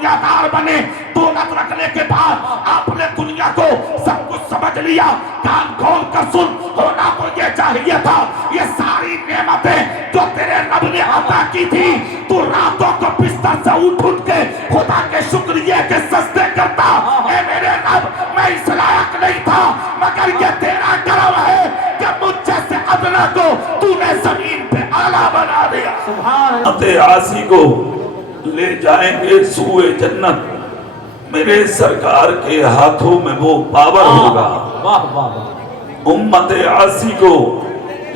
दुनियादार बने। दौलत रखने के बाद आपने दुनिया को सब कुछ समझ लिया। कान खोल कर सुन, होना तो ये चाहिए था, ये सारी नेमतें जो तेरे रब ने अता की थी, तू रातों को बिस्तर से उठ उठ के खुदा के शुक्रिया के सजदे करता। ए मेरे रब, मैं इस लायक नहीं था, मगर ये तेरा करम है कि मुझ जैसे अदना को तूने जमीन पे आला बना दिया। अते आसी को ले जाएंगे सूए जन्नत, मेरे सरकार के हाथों में वो पावर होगा। उम्मत आसी को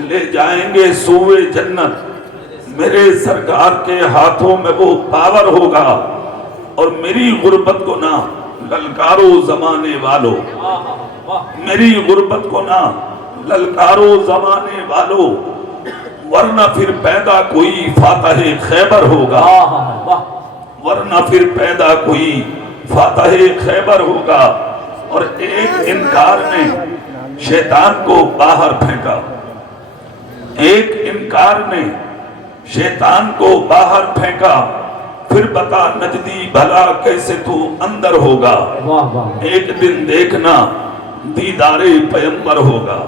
ले जाएंगे सूए जन्नत, मेरे सरकार के हाथों में वो पावर होगा। और मेरी गुर्बत को ना ललकारो जमाने वालों, मेरी गुर्बत को ना ललकारो जमाने वालों, वरना फिर पैदा कोई फातह खैबर होगा। वरना फिर पैदा कोई फातह खैबर होगा। और एक इनकार ने शैतान को बाहर फेंका, एक इनकार ने शैतान को बाहर फेंका। फिर बता नजदी भला कैसे तू अंदर होगा। एक दिन देखना दीदारे पैगंबर होगा।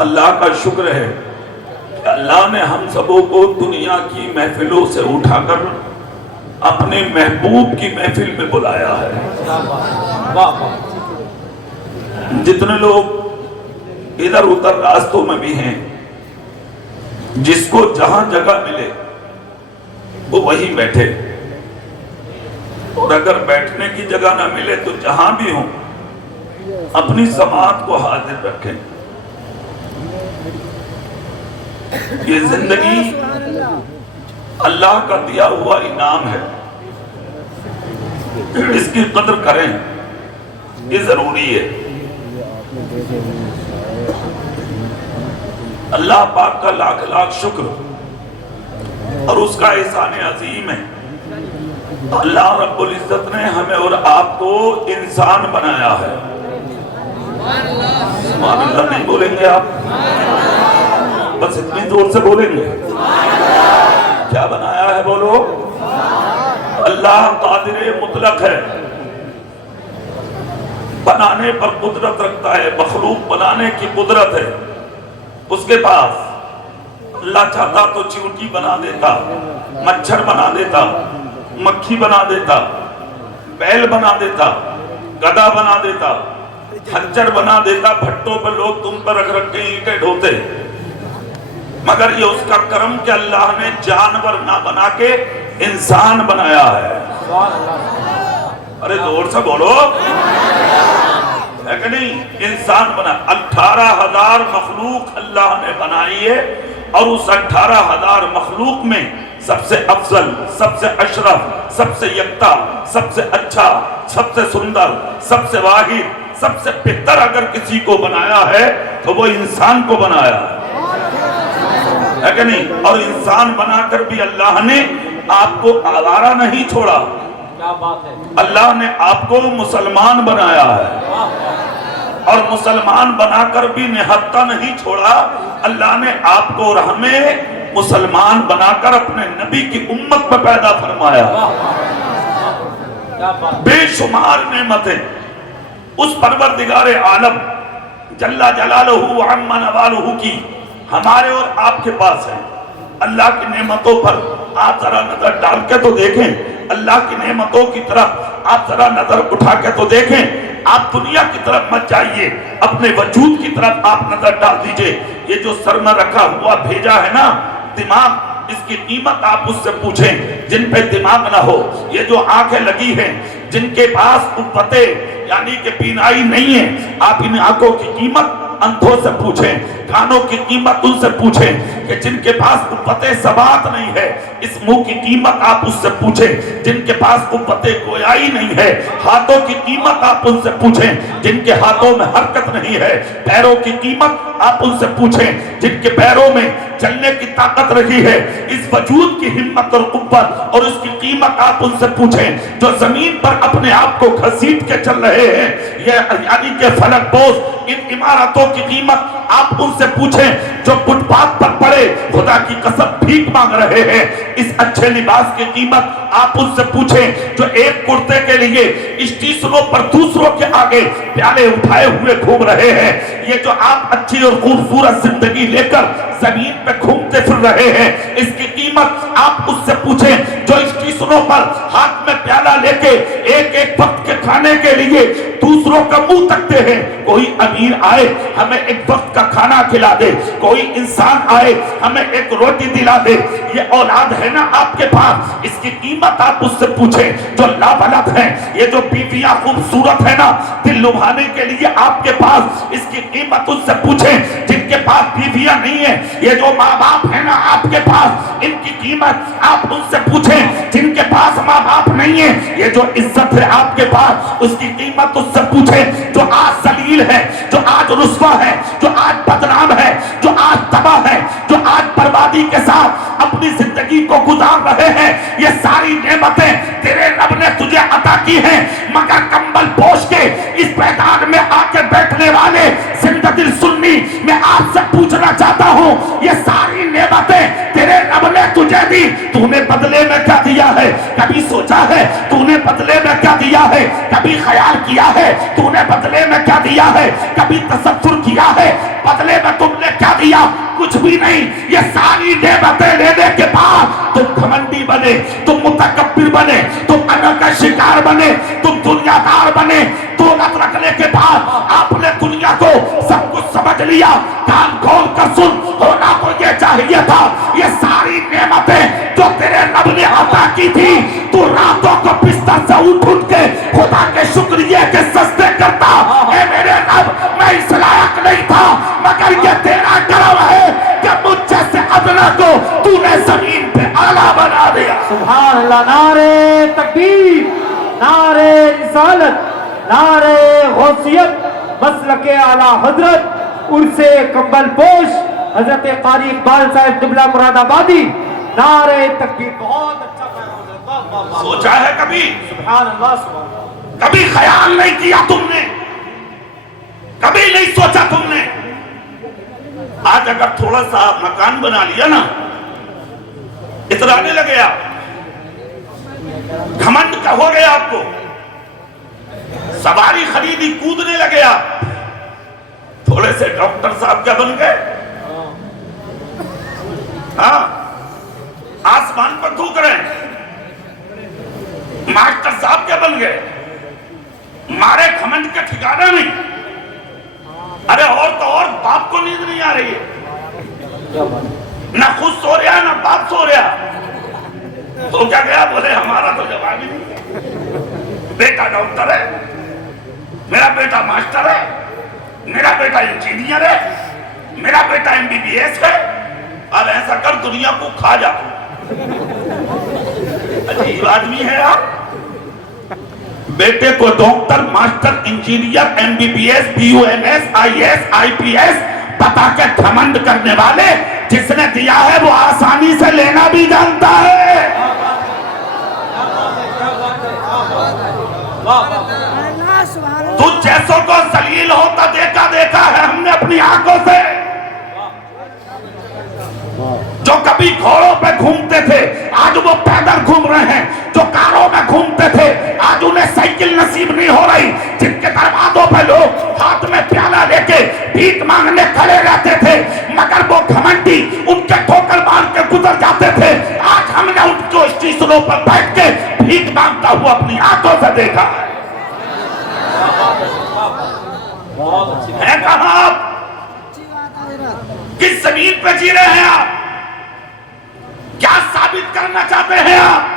अल्लाह का शुक्र है कि अल्लाह ने हम सबों को दुनिया की महफिलों से उठाकर अपने महबूब की महफिल में बुलाया है। जितने लोग इधर उधर रास्तों में भी हैं, जिसको जहां जगह मिले वो वहीं बैठे, और अगर बैठने की जगह ना मिले तो जहां भी हो अपनी समात को हाजिर रखें। ये जिंदगी अल्लाह का दिया हुआ इनाम है, इसकी कदर करें, ये जरूरी है। अल्लाह पाक का लाख लाख शुक्र और उसका एहसान अजीम है। अल्लाह रब्बुल इज्जत ने हमें और आपको इंसान बनाया है। सुभान अल्लाह नहीं बोलेंगे आप? बस इतनी जोर से बोलेंगे। क्या बनाया है बोलो? अल्लाह कादिर मुतलक है, बनाने पर कुदरत रखता है, मखलूक बनाने की कुदरत है उसके पास। अल्लाह चाहता तो चींटी बना देता, मच्छर बना देता, मक्खी बना देता, बैल बना देता, गधा बना देता, खच्चर बना देता, भट्टों पर लोग तुम पर रख रख के ईंटें ढोते। मगर ये उसका करम कि अल्लाह ने जानवर ना बना के इंसान बनाया है। अरे जोर से बोलो, है कि नहीं? इंसान बना। 18,000 मखलूक अल्लाह ने बनाई है, और उस 18,000 मखलूक में सबसे अफजल, सबसे अशरफ, सबसे यक्ता, सबसे अच्छा, सबसे सुंदर, सबसे वाहिद, सबसे बेहतर अगर किसी को बनाया है तो वो इंसान को बनाया है कि नहीं? और इंसान बनाकर भी अल्लाह ने आपको आवारा नहीं छोड़ा। क्या बात है? अल्लाह ने आपको मुसलमान बनाया है, और मुसलमान बनाकर भी निहत्ता नहीं छोड़ा। अल्लाह ने आपको और हमें मुसलमान बनाकर अपने नबी की उम्मत में पैदा फरमाया। बेशुमार नेमतें उस परवरदिगारे आलम जल्ला जलालहू अम्मा नवालहू की हमारे और आपके पास है। अल्लाह की नेमतों पर आप जरा नजर डाल के तो देखें, अल्लाह की नेमतों की तरफ आप जरा नजर उठा के तो देखें। आप दुनिया की तरफ मत जाइए, अपने वजूद की तरफ आप नजर डाल दीजिए। ये जो सर में रखा हुआ भेजा है ना दिमाग, इसकी कीमत आप उससे पूछें जिन पे दिमाग ना हो। ये जो आंखें लगी हैं, जिनके पास कुव्वते यानी कि बीनाई नहीं है, आप इन आंखों की कीमत अंधों से पूछें, कानों की कीमत उनसे पूछें कि जिनके पास कुव्वते सबात नहीं है। इस मुंह की कीमत आप उससे पूछें जिनके पास कुव्वते गोयाई नहीं है। हाथों की कीमत आप उनसे पूछें जिनके हाथों में हरकत नहीं है। पैरों की कीमत आप उनसे पूछें जिनके पैरों में चलने की ताकत रही है, इस वजूद की हिम्मत और कुव्वत और उसकी कीमत आप उनसे पूछें जो जमीन पर अपने आप को घसीट के चल रहे हैं। ये यानी कि फलक बोझ इन इमारतों की कीमत आप उनसे पूछें जो फुटपाथ पर पड़े खुदा की कसम भीख मांग रहे हैं। इस अच्छे लिबास की कीमत आप उनसे पूछें जो एक कुर्ते के लिए स्टेशनों पर दूसरों के आगे प्याले उठाए हुए घूम रहे हैं। ये जो आप अच्छी और खूबसूरत जिंदगी लेकर जमीन पे घूमते फिर रहे हैं, इसकी कीमत आप उससे पूछें जो स्टेशनों पर हाथ में प्याला लेके एक एक वक्त के खाने के लिए दूसरों का मुंह तकते हैं। कोई अमीर आए हमें एक वक्त का खाना खिला दे, कोई इंसान आए हमें एक रोटी दिला दे। ये औलाद है ना आपके पास, इसकी कीमत आप उससे पूछें जो लाबलद है। ये जो बीवियां खूबसूरत है ना दिल लुभाने के लिए आपके पास, इसकी कीमत उससे पूछें जिनके पास बीवियां नहीं है। ये जो माँ बाप है ना आपके पास, इनकी कीमत आप उनसे पूछें जिनके पास माँ बाप नहीं है। ये जो इज्जत है आपके पास, उसकी कीमत उससे पूछें जो आज जलील है, जो आज रुस्वा है, जो आज बदनाम है, जो आज तबाह है, जो आज बर्बादी के साथ अपनी जिंदगी को गुजार रहे हैं। ये सारी नेमतें तेरे रब ने तुझे अता की हैं, मगर कंबल पोष के इस मैदान में आके बैठने वाले जिंदा दिल सुन्नी, मैं आपसे पूछना चाहता हूं, ये सारी नेमतें तेरे रब ने तुझे दी, तूने बदले में क्या दिया है? कभी सोचा है तूने बदले में क्या दिया है? कभी ख्याल किया है तूने बदले में क्या दिया है? कभी तसव्वुर किया है बदले में तुमने क्या दिया? कुछ भी नहीं। ये सारी नेमतें लेने के बाद तुम घमंडी बने, तुम मुतकब्बिर बने, तुम अना का शिकार बने, तुम दुनियादार बने। दौलत रखने के बाद आपने दुनिया को सब कुछ समझ लिया। कान खोल कर सुन, होना तो ये चाहिए था। ये सारी नेमतें जो तेरे रब ने अता की थी, तू रातों को बिस्तर से उठ के खुदा के शुक्रिया के सजदे करता। ए मेरे रब, मैं इस लायक नहीं था, मगर ये तेरा करम है कि मुझसे से अदना को तूने जमीन पे आला बना दिया। सुभान अल्लाह। नारे तकबीर, नारे रिसालत, नारे गौसियत, मसलके आला हजरत उर्से कंबल पोश हजरत कारी इकबाल साहब क़िबला मुरादाबादी। नारे तकबीर। बहुत अच्छा पैगाम। सोचा है कभी? सुभान अल्लाह, सुभान अल्लाह। कभी ख्याल नहीं किया तुमने? कभी नहीं सोचा तुमने? आज अगर थोड़ा सा मकान बना लिया ना, इतराने लगे आप, घमंड का हो गया आपको, सवारी खरीदी कूदने लगे आप। थोड़े से डॉक्टर साहब क्या बन गए? हाँ, आसमान पर थूक रहे हैं। मास्टर साहब क्या बन गए? मारे घमंड का ठिकाना नहीं। अरे और तो और बाप को नींद नहीं आ रही है, ना खुद सो रहा ना बाप सो रहा। तो क्या गया? बोले हमारा तो जवाब ही नहीं। बेटा डॉक्टर है, मेरा बेटा मास्टर है, मेरा बेटा इंजीनियर है, मेरा बेटा MBBS है। अब ऐसा कर दुनिया को खा जा। अजीब आदमी है आप। बेटे को doctor, master, engineer, MBBS, BUMS, IAS, IPS बता के घमंड करने वाले, जिसने दिया है वो आसानी से लेना भी जानता है। तू जैसों को जलील होता देखा है हमने अपनी आंखों से। जो कभी घोड़ों पे घूमते थे आज वो पैदल घूम रहे हैं, जो कारों में घूमते थे आज उन्हें साइकिल नसीब नहीं हो रही, जिनके दरवाजों पे लोग हाथ में प्याला लेके भीख मांगने खड़े रहते थे, मगर वो घमंडी उनके ठोकर मार के गुजर जाते थे। आज हमने उनको स्टेशनों पर बैठ के भीख मांगता हुआ अपनी आंखों से देखा है। कहां आप? किस जमीन पे जी रहे हैं आप? क्या साबित करना चाहते हैं आप?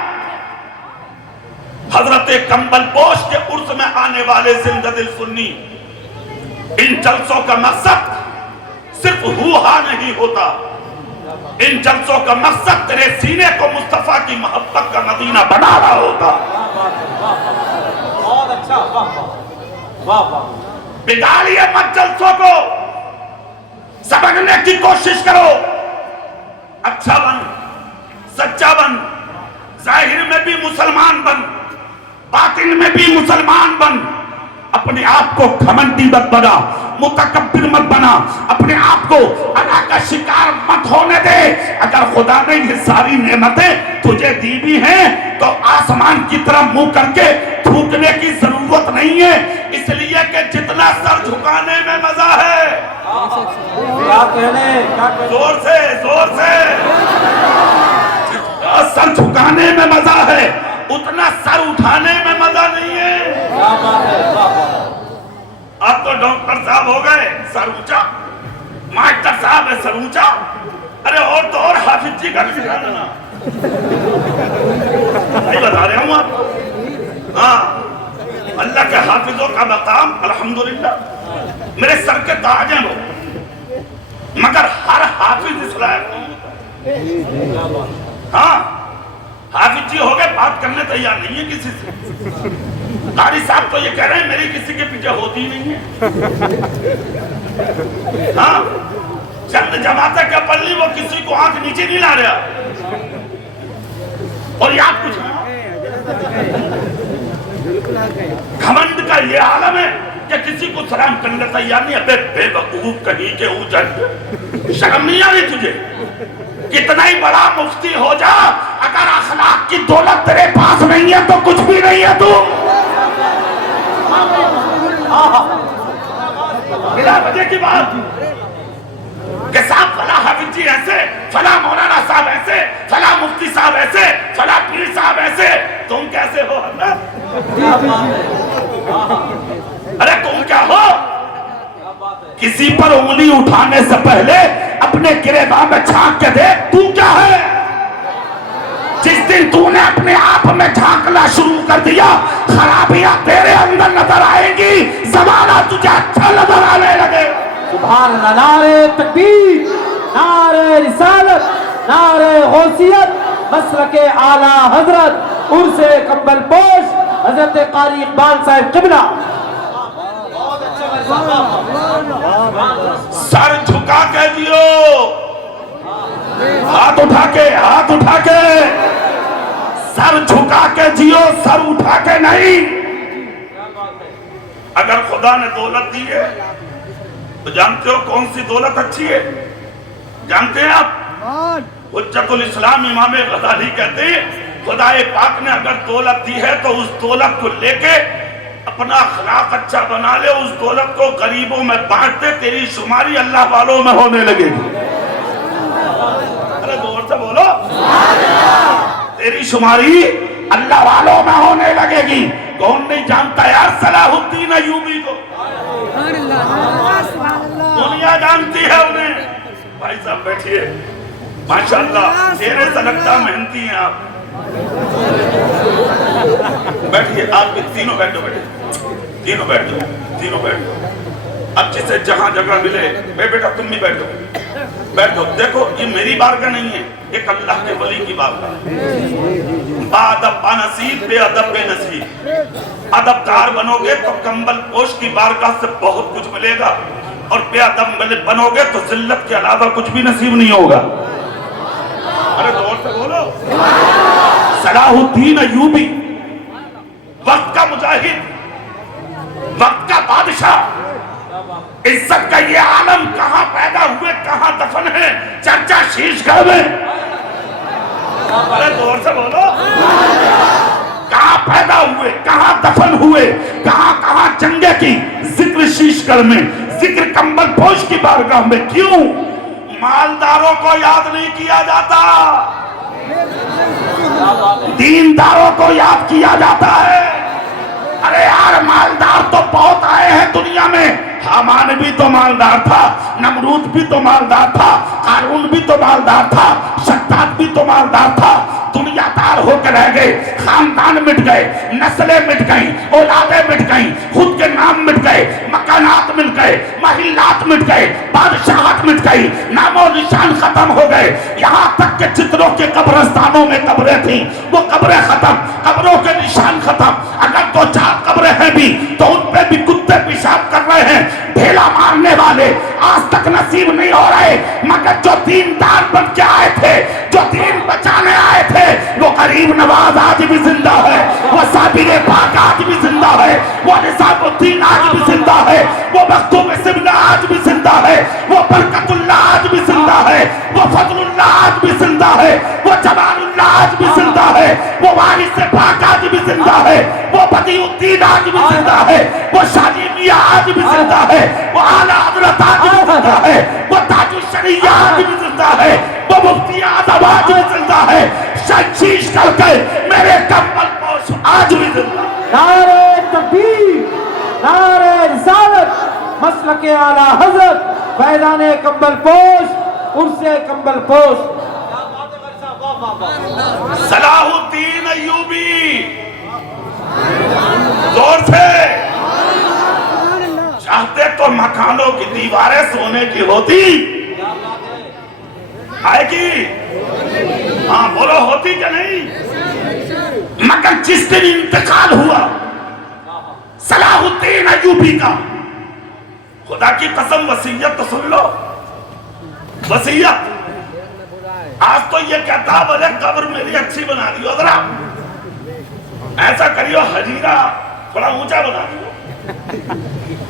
हजरत कंबल पोश के उर्स में आने वाले जिंदा दिल सुन्नी, इन जलसों का मकसद सिर्फ हुआ नहीं होता। इन जलसों का मकसद तेरे सीने को मुस्तफा की मोहब्बत का मदीना बना रहा होता। बहुत अच्छा। वाह वाह। बिगाड़िए मत जलसों को, समझने की कोशिश करो। अच्छा बन, सच्चा बन, जाहिर में भी मुसलमान बन, बातिन में भी मुसलमान बन। अपने आप को घमंडी मत बना, मुतकब्बिर मत बना, अपने आप को अल्लाह का शिकार मत होने दे। अगर खुदा ने ये सारी नेमतें तुझे दी भी हैं तो आसमान की तरफ मुंह करके थूकने की जरूरत नहीं है, इसलिए कि जितना सर झुकाने में मजा है, क्या कहने जोर से सर झुकाने में मजा है, उतना सर उठाने में मजा नहीं है। अब तो डॉक्टर साहब हो गए सर ऊंचा, मास्टर साहब है सर ऊंचा, अरे और तो और हाफिज जी का भी सिखा देना, सही बता रहा हूं आप। हाँ, अल्लाह के हाफिजों का मकाम अल्हम्दुलिल्लाह मेरे सर के ताज हैं लोग, मगर हर हाफिज इस लायक नहीं होता। हाँ, हाफिज जी हो गए, बात करने तैयार नहीं है किसी से। कारी साहब तो ये कह रहे हैं मेरी किसी के पीछे होती नहीं है। हाँ, चंद जमाते का पल्ली वो किसी को आंख नीचे नहीं ला रहा। और याद कुछ घमंड का ये आलम है कि किसी को सलाम करने तैयार नहीं। अबे बेवकूफ कहीं के ऊजल, शर्म नहीं आ रही तुझे? कितना ही बड़ा मुफ्ती हो जा, अगर अखलाक की दौलत तेरे पास नहीं है तो कुछ भी नहीं है तू। बिला वजह की बात कि साहब फला हाफिज जी ऐसे, फला मौलाना साहब ऐसे, फला मुफ्ती साहब ऐसे, फला पीर साहब ऐसे, तुम कैसे हो? अरे तुम क्या हो? किसी पर उंगली उठाने से पहले अपने गिरेबान में झांक के देख, तू क्या है? जिस दिन तूने अपने आप में झांकना शुरू कर दिया, खराबियां तेरे अंदर नजर आएंगी, ज़माना तुझे अच्छा नजर आने लगे। सुभान अल्लाह। नारे तकबीर, नारे रिसालत, नारे गौसियत, मसलके आला हजरत उर्से कंबल पोश हजरत कारी इकबाल साहब किबला। सर झुका के जियो, हाथ उठा के सर झुका के जियो, सर उठा के नहीं। अगर खुदा ने दौलत दी है तो जानते हो कौन सी दौलत अच्छी है? जानते हैं आप? हुज्जतुल इस्लाम इमाम गज़ाली कहते हैं, खुदाए पाक ने अगर दौलत दी है तो उस दौलत को लेके अपना अखलाक अच्छा बना ले, उस दौलत को गरीबों में बांट दे, तेरी शुमारी अल्लाह वालों में होने लगेगी। अरे जोर से बोलो, तेरी शुमारी अल्लाह वालों में होने लगेगी। कौन नहीं जानता यार सलाहुद्दीन अय्यूबी को? दुनिया जानती है उन्हें। भाई साहब बैठिए, माशाअल्लाह चेहरे से लगता मेहनती हैं आप। बैठिए, आप भी तीनों बैठो, तीनों बैठो। अब जिसे जहां जगह मिले, बेटा तुम भी बैठो। देखो ये मेरी बारगाह नहीं है, एक अल्लाह के वली की बारगाह। बाअदब बानसीब, बेअदब बेनसीब। अदबदार बनोगे तो कंबल पोश की बारगाह से बहुत कुछ मिलेगा, और बेअदब बनोगे तो जिल्लत के अलावा कुछ भी नसीब नहीं होगा। अरे जोर से बोलो। सलाहुद्दीन अय्यूबी वक्त का मुजाहिद, वक्त का बादशाह, इज्जत का ये आलम कहां पैदा हुए, कहां दफन है? चर्चा शीशगढ़ में। अरे जोर से बोलो। कहां पैदा हुए, कहां दफन हुए, कहां कहां जंगे की? जिक्र शीशगढ़ में, जिक्र कंबल पोश की बारगाह में। क्यों? मालदारों को याद नहीं किया जाता, दीनदारों को याद किया जाता है। अरे यार, मालदार तो बहुत आए हैं दुनिया में। हामान भी तो मालदार था, नमरूद भी तो मालदार था, कारून भी तो मालदार था, शद्दाद भी तो मालदार था। दुनियादार होकर रह गए, खानदान मिट गए, नस्लें मिट गई, औलादें मिट गई, खुद के नाम मिट गए, मकानात मिट गए, महिलात मिट गए, बादशाहत मिट गई, नामो निशान खत्म हो गए। यहाँ तक के चित्रों के कब्रिस्तानों में कब्रें थी, वो कब्रें खत्म, कब्रों के निशान खत्म। अगर दो चार कब्रें हैं भी तो उन पे भी कुत्ते पेशाब कर रहे हैं। ढेला मारने वाले आज तक नसीब नहीं हो रहे, मगर में जो दीनदार बन के आए थे, जो दीन बचाने आए थे, वो गरीब नवाज आज भी जिंदा है, वो साबिर पाक आज भी जिंदा है, वो निजामुद्दीन आज भी जिंदा है, वो मखदूम सिबना आज भी जिंदा है, वो बरकतुल्लाह आज भी जिंदा है, वो फजलुल्लाह आज भी जिंदा है, वो जमालुल्लाह आज भी जिंदा है, वो वारिस पाक आज भी जिंदा है, वो बदीउद्दीन आज भी जिंदा है, वो शादी मियां आज भी जिंदा है, वो आला हजरत आज भी जिंदा है, वो ताजुल शरीया आज भी जिंदा है, वो मुफ्ती आजम आज भी जिंदा है, शीश करके मेरे कम्बल पोश आज भी जिंदा है। नारे तकबीर, नारे रिसालत, मसलके आला हजरत, फैज़ाने कंबल पोश, उर्से कंबल पोश। सलाहुद्दीन अय्यूबी, जोर से चाहते तो मकानों की दीवारें सोने की होती, आएगी, हाँ बोलो होती क्या नहीं, मगर जिस दिन इंतकाल हुआ सलाहुद्दीन अय्यूबी का, खुदा की कसम वसीयत तो सुन लो, वसीयत। आज तो ये कहता बोले कब्र मेरी अच्छी बना दियो, जरा ऐसा करियो हजीरा थोड़ा ऊंचा बना दियो,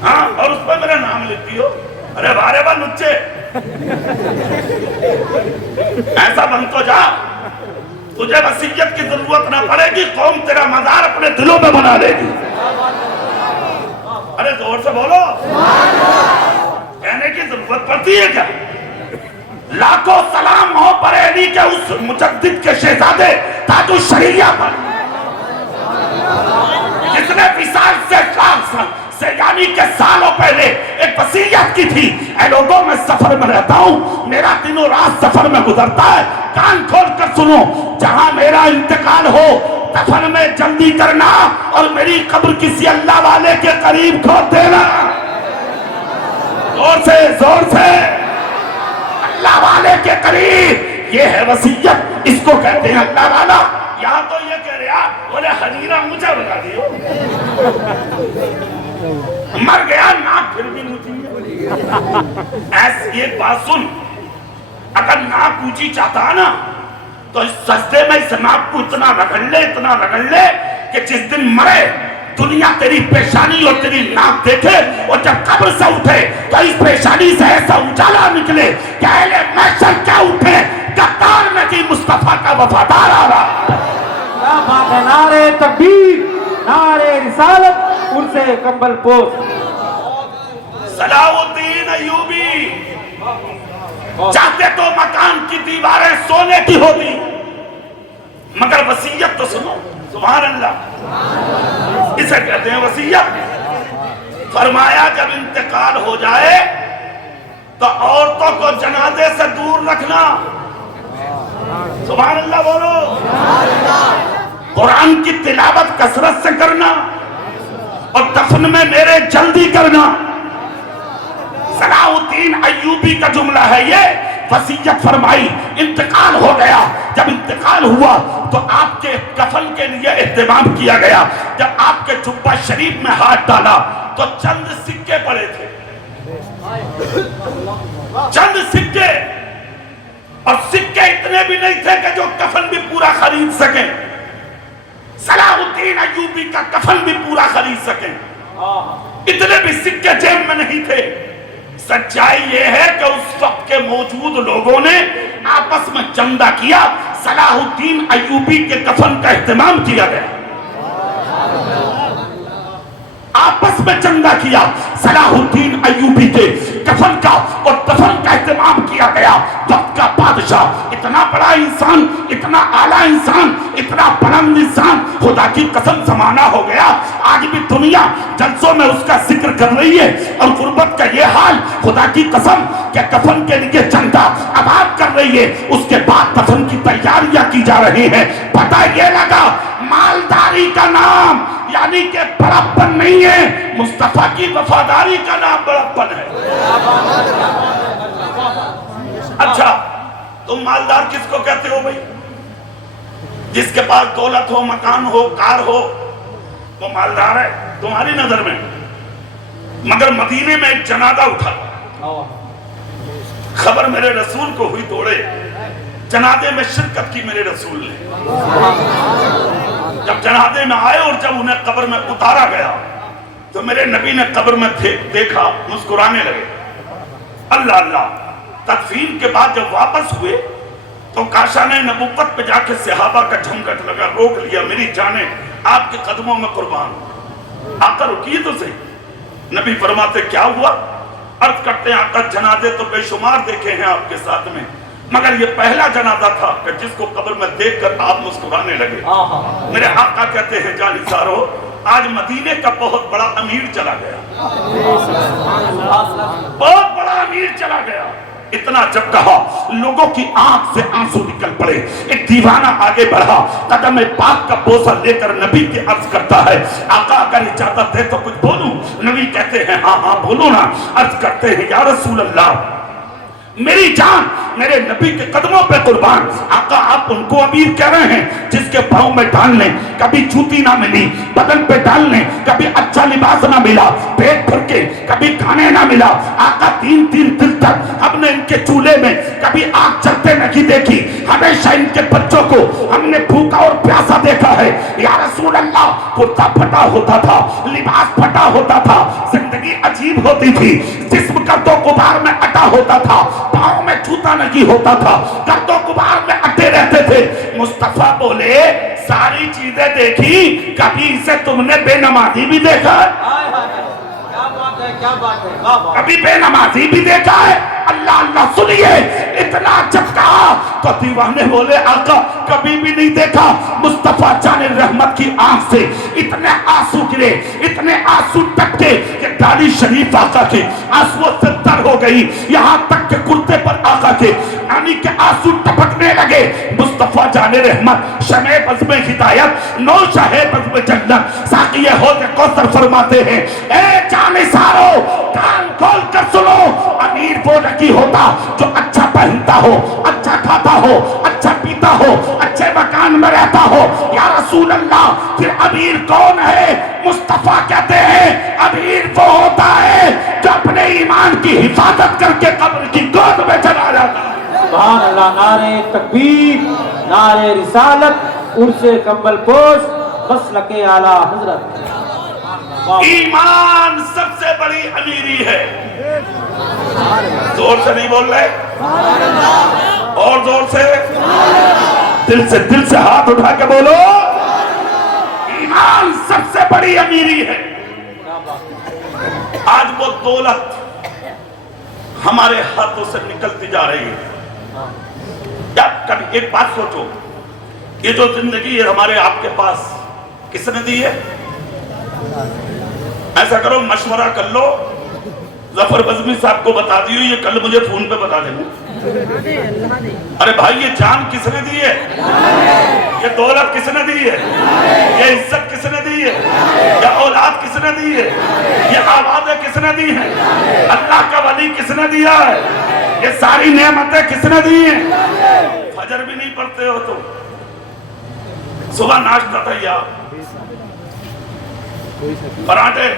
हाँ, और उस पर मेरा नाम लिख दियो। अरे बारे बार नुच्चे ऐसा बन तो जा, तुझे वसीयत की जरूरत ना पड़ेगी, कौम तेरा मजार अपने दिलों में बना लेगी। अरे जोर से बोलो, कहने की जरूरत पड़ती है क्या? लाखों सलाम हो बरेली के उस मुजद्दिद के शहजादे ताजुल शरीया पर, जिसने विशाल से यानी के सालों पहले एक वसीयत की थी, ऐ लोगों मैं सफर में रहता हूं, मेरा दिनों रात सफर में गुजरता है, कान खोल कर सुनो, जहां मेरा इंतकाल हो दफन में जल्दी करना और मेरी कब्र किसी अल्लाह वाले के करीब खोद देना। जोर से अल्लाह वाले के करीब, ये है वसीयत, इसको कहते हैं अल्लाह वाला। यहाँ तो ये कह रहा बोले हजीरा ऊंचा बना दियो, मर गया नाक फिर भी ऊंची है। ऐसी एक बात सुन, अगर नाक ऊंची चाहता है ना तो इस सजदे में इस नाक को इतना रगड़ ले कि जिस दिन मरे दुनिया तेरी पेशानी और तेरी नाक देखे, और जब कब्र से उठे तो इस पेशानी से ऐसा उजाला निकले कि अहले महशर क्या उठे, कतार में कि मुस्तफा का वफादार आ रहा। क्या बात है, नारे तकबीर, नारे रिसालत, उर्से कंबल पोश। सलाहुद्दीन अय्यूबी चाहते तो मकान की दीवारें सोने की होती, मगर वसीयत तो सुनो, सुभान अल्लाह, इसे कहते हैं वसीयत। फरमाया जब इंतकाल हो जाए तो औरतों को जनाजे से दूर रखना, सुभान अल्लाह बोलो, कुरान की तिलावत कसरत से करना और दफन में मेरे जल्दी करना। सलाहुद्दीन अय्यूबी का जुमला है ये, वसीयत फरमाई, इंतकाल हो गया, जब इंतकाल हुआ तो आपके कफन के लिए एहतमाम किया गया। जब आपके जुब्बा शरीफ में हाथ डाला तो चंद सिक्के पड़े थे, चंद सिक्के, और सिक्के इतने भी नहीं थे कि जो कफन भी पूरा खरीद सके, सलाहुद्दीन अय्यूबी का कफन भी पूरा खरीद सके, इतने भी सिक्के जेब में नहीं थे। सच्चाई ये है कि उस वक्त के मौजूद लोगों ने आपस में चंदा किया, सलाहुद्दीन अय्यूबी के कफन का एहतमाम किया गया, आपस में चंदा किया सलाहुद्दीन अय्यूबी के कफन का, और दफन का एहतमाम किया गया। वक्त का बादशाह, इतना बड़ा इंसान, इतना आला इंसान, इतना बुलंद इंसान, खुदा की कसम जमाना हो गया, आज भी दुनिया जलसों में उसका जिक्र कर रही है, और गुर्बत का ये हाल, खुदा की कसम के कफन के लिए चंदा आबाद कर रही है, उसके बाद दफन की तैयारियां की जा रही है। पता ये लगा मालदारी का नाम यानी कि बड़प्पन नहीं है, मुस्तफा की वफादारी का नाम बड़प्पन है। अच्छा, तुम मालदार किसको कहते हो भाई? जिसके पास दौलत हो, मकान हो, कार हो, वो मालदार है तुम्हारी नजर में। मगर मदीने में एक जनाजा उठा, खबर मेरे रसूल को हुई तोड़े, जनाजे में शिरकत की मेरे रसूल ने। जब जनाजे में आए और जब उन्हें कब्र में उतारा गया तो मेरे नबी ने कब्र में देखा, मुस्कुराने लगे। अल्लाह अल्लाह। तदफीन के बाद जब वापस हुए तो काशाने नबुव्वत पे जाके सहाबा का झमघट लगा, रोक लिया, मेरी जाने आपके कदमों में कुर्बान। आका रुकिए तो सही। नबी फरमाते क्या हुआ? अर्ज करते हैं आका जनाजे तो बेशुमार देखे हैं आपके साथ में, मगर ये पहला जनाजा था कि जिसको कब्र में देखकर आप मुस्कुराने लगे। मेरे आका कहते हैं जानिसारो, आज मदीने का बहुत बड़ा अमीर चला गया, बहुत बड़ा अमीर चला गया। इतना जब कहा लोगों की आंख से आंसू निकल पड़े। एक दीवाना आगे बढ़ा, कदम पाक का बोसा लेकर नबी के अर्ज करता है आका अगर इजाजत है तो कुछ बोलूं? नबी कहते हैं हाँ हाँ बोलो ना। अर्ज करते हैं या रसूल अल्लाह, मेरी जान मेरे नबी के कदमों पे कुर्बान। आका आप उनको अमीर कह रहे हैं जिसके पाँव में डालने कभी जूती ना मिली, बदन पे डालने कभी अच्छा लिबास ना मिला, पेट भर के कभी खाने ना मिला। आका 3-3 दिन तक हमने इनके चूल्हे में कभी आग चलते नहीं देखी, हमेशा इनके बच्चों को हमने भूखा और प्यासा देखा है। या रसूल अल्लाह, कुर्ता फटा होता था, लिबास फटा होता था, जिंदगी अजीब होती थी, जिस्म गर्दो गुबार में अटा होता था, पाँव में जूता नहीं होता था, गर्दो गुबार में अटे रहते थे। मुस्तफा बोले सारी चीजें देखी, कभी इसे तुमने बेनमाजी भी देखा है? क्या बात है, कभी बेनमाजी भी देखा है? अल्लाह अल्लाह। सुनिए, इतना जब कहा तो दीवाने बोले आका कभी भी नहीं देखा। मुस्तफा जाने रहमत की आंख से इतने आंसू गिरे, इतने आंसू टपके कि दाढ़ी शरीफ आका के आंसुओं से तर हो गई, यहाँ तक के कुर्ते पर आका के यानी के आंसू टपकने लगे। मुस्तफा जाने रहमत शमे बज़्म हिदायत, नौशाहे बज़्म जन्नत, साक़िए हौज़ कौसर फरमाते हैं ए जानिसारो कान खोल कर सुनो, अमीर वो नहीं होता जो अच्छा पहनता हो, अच्छा खाता हो, अच्छा पीता हो, अच्छे मकान में रहता हो। या रसूल अल्लाह, फिर अमीर कौन है? मुस्तफा कहते हैं अमीर वो होता है जो अपने ईमान की हिफाजत करके कब्र की गोद में चला जाता है। सुभान अल्लाह। नारे तकबीर, नारे रिसालत, उर्से कंबल पोश, मसलके आला हजरत। ईमान सबसे बड़ी अमीरी है। जोर से नहीं बोल रहे, और जोर से, दिल से हाथ उठा के बोलो, ईमान सबसे बड़ी अमीरी है। आज वो दौलत हमारे हाथों से निकलती जा रही है। क्या कभी एक बात सोचो, ये जो जिंदगी है हमारे आपके पास किसने दी है? ऐसा करो मशवरा कर लो, जफर बज़मी साहब को बता दियो, ये कल मुझे फोन पे बता देना। अरे भाई ये जान किसने दी है? ये दौलत किसने दी है? ये इज्जत किसने दी है? ये औलाद किसने दी है? ये आवाजें किसने दी है? अल्लाह का वली किसने दिया है? ये सारी नेमतें किसने दी है? फजर भी नहीं पढ़ते हो तो सुबह नाश्ता तैयार, पराठे,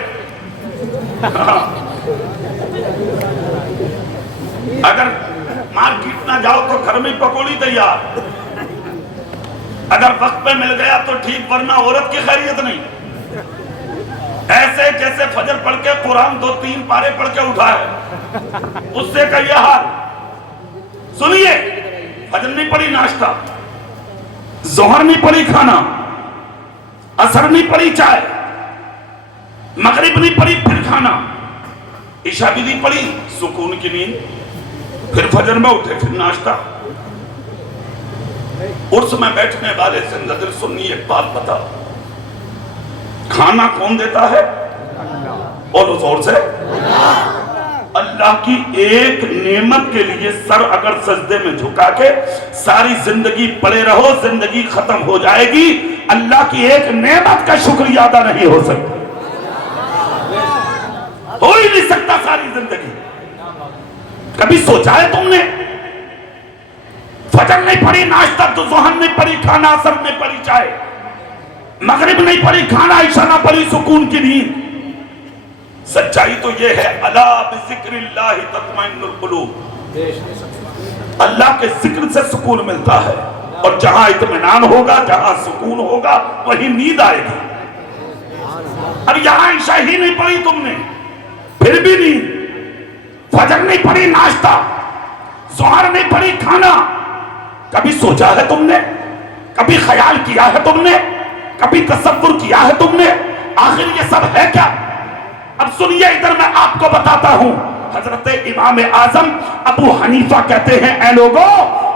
अगर मार्केट ना जाओ तो घर में पकौड़ी तैयार, अगर वक्त पे मिल गया तो ठीक, वरना औरत की खैरियत नहीं। ऐसे जैसे फजर पढ़ के कुरान 2-3 पारे पढ़ के उठा है, उससे का यह हाल। सुनिए, फजर नहीं पढ़ी नाश्ता, जोहर नहीं पढ़ी खाना, असर नहीं पढ़ी चाय, मगरिब नहीं पढ़ी फिर खाना, ईशा भी नहीं पढ़ी सुकून की नींद, फिर फजर में उठे फिर नाश्ता। उर्स में बैठने वाले से नजर सुननी, एक बात बता, खाना कौन देता है? और जोर से, अल्लाह की एक नेमत के लिए सर अगर सजदे में झुका के सारी जिंदगी पड़े रहो, जिंदगी खत्म हो जाएगी। अल्लाह की एक नेमत का शुक्रिया अदा नहीं हो सकता, हो ही नहीं सकता सारी जिंदगी। कभी सोचा है तुमने? फजर नहीं पढ़ी, नाश्ता तो जोहर नहीं पढ़ी, खाना असर नहीं पढ़ी, चाय, मगरिब नहीं पढ़ी, खाना ईशा ना पढ़ी, सुकून की नींद। सच्चाई तो यह है, अला बिज़िक्रिल्लाहि तत्मइन्नुल कुलूब, अल्लाह के जिक्र से सुकून मिलता है, और जहां इत्मीनान होगा, जहां सुकून होगा, वहीं नींद आएगी। अब यहां ईशा ही नहीं पढ़ी तुमने, फिर भी नींद, फजर नहीं पढ़ी नाश्ता, जोहर नहीं पढ़ी खाना। कभी सोचा है तुमने? कभी ख्याल किया है तुमने? कभी तसव्वुर किया है तुमने? आखिर ये सब है क्या? अब सुनिए, इधर मैं आपको बताता हूं। हजरत इमाम आजम अबू हनीफा कहते हैं, ऐ लोगों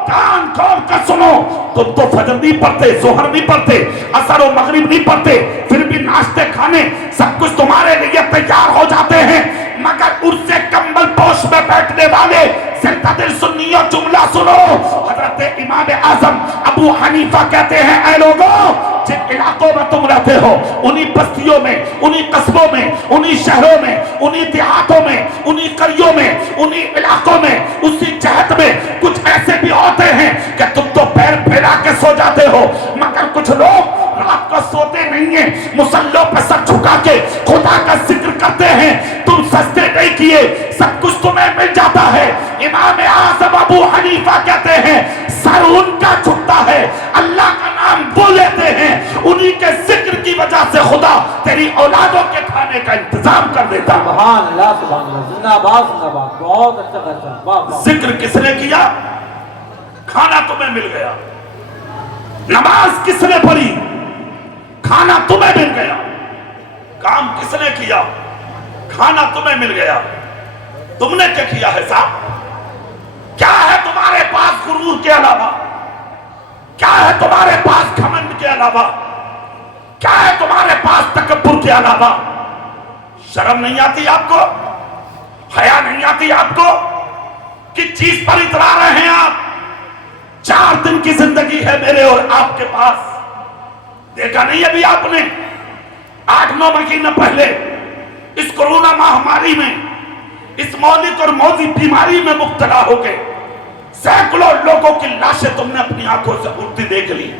कान खोल कर सुनो, तुम तो फजर नहीं पढ़ते, जोहर नहीं पढ़ते, असर और मगरिब नहीं पढ़ते, फिर भी नाश्ते खाने सब कुछ तुम्हारे लिए तैयार हो जाते हैं, मगर उससे कंबल पोश में बैठने वाले सिरतदिल सुन्नियों जुमला सुनो। हजरत इमाम आजम अबू हनीफा कहते हैं, ऐ लोगों जिन इलाकों में तुम रहते हो, उन्हीं बस्तियों में, उन्हीं कस्बों में, उन्हीं शहरों में, उन्हीं देहातों में, उन्हीं करियों में, उन्हीं इलाकों में, उसी जहत में कुछ ऐसे भी होते हैं कि तुम तो पैर फैला के सो जाते हो, मगर कुछ लोग रात को सोते नहीं है, मुसल्लों पर सर झुका के खुदा का जिक्र करते हैं। तुम सजदे नहीं किए, सब कुछ तुम्हें मिल जाता है। इमाम आज़म अबू हनीफा कहते हैं, सर उनका झुकता है, अल्लाह का नाम वो लेते हैं, उन्हीं के जिक्र की वजह से खुदा तेरी औलादों के खाने का इंतजाम कर देता है। सुभान अल्लाह, सुभान अल्लाह, जिंदाबाद जिंदाबाद, बहुत अच्छा अच्छा, वाह वाह। जिक्र किसने किया? खाना तुम्हें मिल गया। नमाज किसने पढ़ी? खाना तुम्हें मिल गया। काम किसने किया? खाना तुम्हें मिल गया। तुमने क्या किया है साहब? क्या है तुम्हारे पास गुरूर के अलावा? क्या है तुम्हारे पास घमंड के अलावा? क्या है तुम्हारे पास तकब्बुर के अलावा? शर्म नहीं आती आपको? हया नहीं आती आपको? किस चीज पर इतरा रहे हैं आप? 4 दिन की जिंदगी है मेरे और आपके पास। देखा नहीं अभी आपने 8-9 महीने पहले इस कोरोना महामारी में, इस मौलिक और मौजी बीमारी में मुब्तला हो गए सैकड़ों लोगों की लाशें तुमने अपनी आंखों से उड़ती देख ली।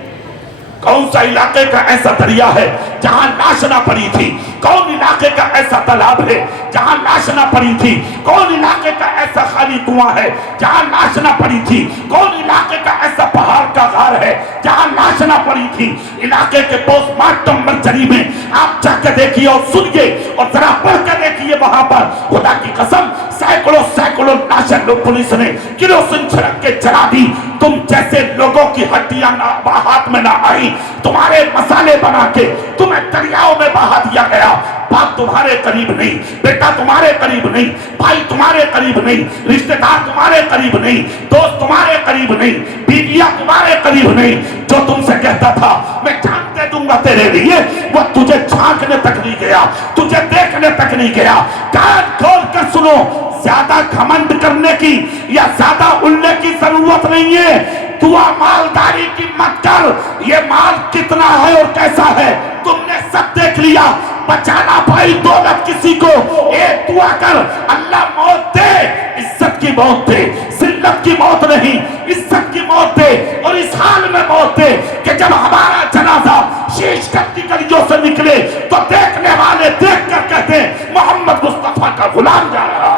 कौन सा इलाके का ऐसा दरिया है जहां लाश ना पड़ी थी? कौन इलाके का ऐसा तालाब है जहां लाश ना पड़ी थी? कौन इलाके का ऐसा खाली कुआं है जहां लाश ना पड़ी थी? कौन इलाके का ऐसा पहाड़ का गार है जहां लाश ना पड़ी थी? इलाके के पोस्टमार्टम मर्चरी में आप जाकर देखिए और सुनिए और जरा पढ़ कर देखिए, वहां पर खुदा की कसम सैकड़ों लाशें लोग पुलिस ने किरोसिन छिड़क के जला दी। तुम जैसे लोगों की हड्डियां हाथ में ना आई, तुम्हारे मसाले बना के तुम्हें दरियाओं में बहा दिया गया। बाप तुम्हारे करीब नहीं, बेटा तुम्हारे करीब नहीं, भाई तुम्हारे करीब नहीं, रिश्तेदार तुम्हारे करीब नहीं, दोस्त तुम्हारे करीब नहीं, बीवियां तुम्हारे करीब नहीं। जो तुमसे कहता था मैं जान दे दूंगा तेरे लिए, वो तुझे झांकने तक नहीं गया, तुझे देखने तक नहीं गया। कान खोल कर सुनो, ज्यादा घमंड करने की या ज्यादा उड़ने की जरूरत नहीं है। दुआ मालदारी की मत कर। ये माल कितना है और कैसा है तुमने सब देख लिया। बचाना भाई दौलत किसी को, एक दुआ कर, अल्लाह मौत दे, इज्जत की मौत दे, जिल्लत की मौत नहीं, इज्जत की मौत दे। और इस हाल में मौत दे कि जब हमारा जनाजा शीश कत्ती गलियों से निकले तो देखने वाले देख कर कहते मोहम्मद मुस्तफा का गुलाम जा रहा।